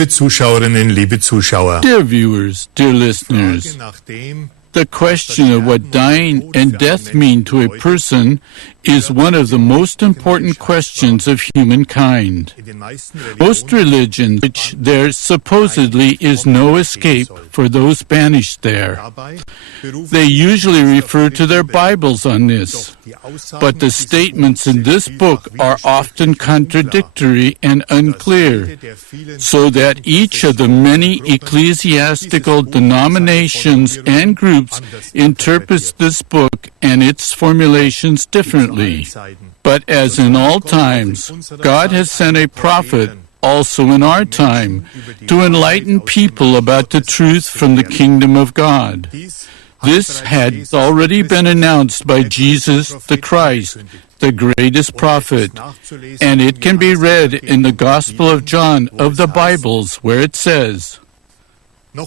Liebe Zuschauerinnen, liebe Zuschauer, Dear viewers, dear listeners, the question of what dying and death mean to a person is one of the most important questions of humankind. Most religions, which there supposedly is no escape for those banished there, they usually refer to their Bibles on this. But the statements in this book are often contradictory and unclear, so that each of the many ecclesiastical denominations and groups interprets this book and its formulations differently. But as in all times, God has sent a prophet, also in our time, to enlighten people about the truth from the kingdom of God. This had already been announced by Jesus the Christ, the greatest prophet, and it can be read in the Gospel of John of the Bibles, where it says,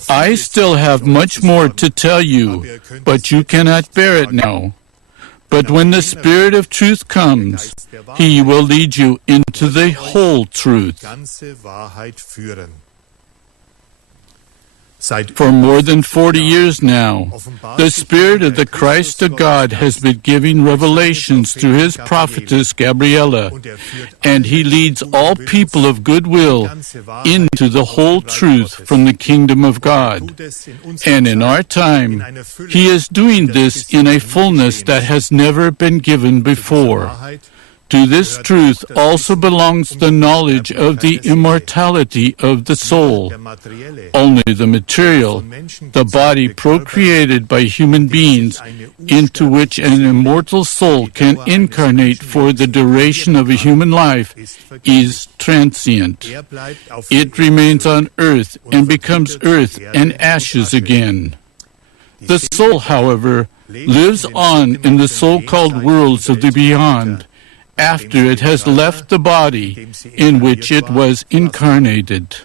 "I still have much more to tell you, but you cannot bear it now. But when the Spirit of truth comes, He will lead you into the whole truth." For more than 40 years now, the Spirit of the Christ of God has been giving revelations through His prophetess Gabriela, and He leads all people of goodwill into the whole truth from the kingdom of God. And in our time, He is doing this in a fullness that has never been given before. To this truth also belongs the knowledge of the immortality of the soul. Only the material, the body procreated by human beings, into which an immortal soul can incarnate for the duration of a human life, is transient. It remains on earth and becomes earth and ashes again. The soul, however, lives on in the so-called worlds of the beyond, after it has left the body in which it was incarnated.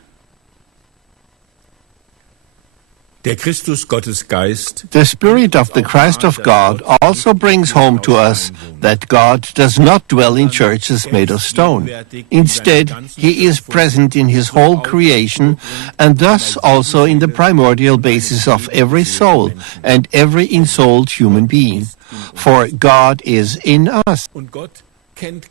The Spirit of the Christ of God also brings home to us that God does not dwell in churches made of stone. Instead, He is present in His whole creation, and thus also in the primordial basis of every soul and every ensouled human being. For God is in us.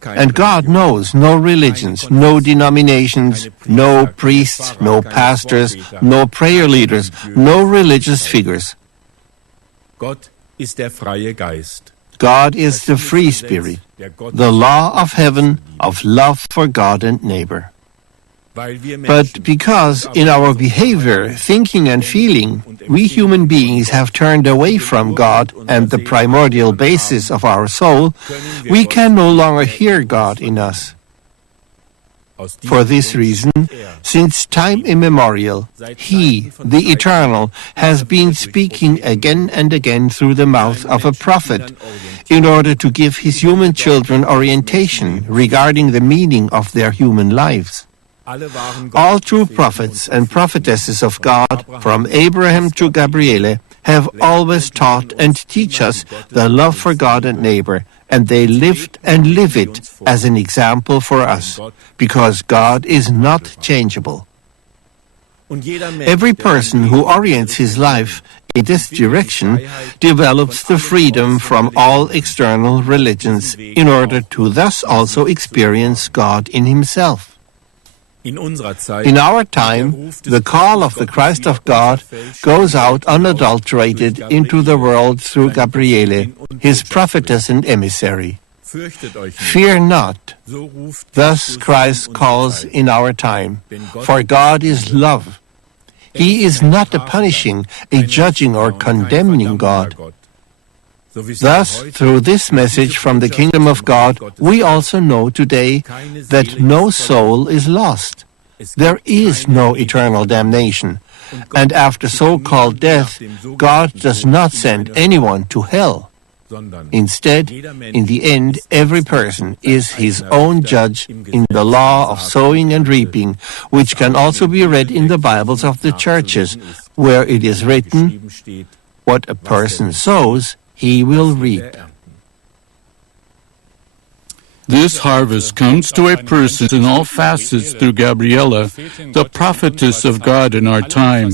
And God knows no religions, no denominations, no priests, no pastors, no prayer leaders, no religious figures. God is the free spirit, the law of heaven, of love for God and neighbor. But because in our behavior, thinking and feeling, we human beings have turned away from God and the primordial basis of our soul, we can no longer hear God in us. For this reason, since time immemorial, He, the Eternal, has been speaking again and again through the mouth of a prophet in order to give His human children orientation regarding the meaning of their human lives. All true prophets and prophetesses of God, from Abraham to Gabriele, have always taught and teach us the love for God and neighbor, and they lived and live it as an example for us, because God is not changeable. Every person who orients his life in this direction develops the freedom from all external religions in order to thus also experience God in himself. In our time, the call of the Christ of God goes out unadulterated into the world through Gabriele, His prophetess and emissary. Fear not. Thus Christ calls in our time, for God is love. He is not a punishing, a judging or condemning God. Thus, through this message from the kingdom of God, we also know today that no soul is lost. There is no eternal damnation. And after so-called death, God does not send anyone to hell. Instead, in the end, every person is his own judge in the law of sowing and reaping, which can also be read in the Bibles of the churches, where it is written, "What a person sows, he will reap." This harvest comes to a person in all facets through Gabriela, the prophetess of God in our time.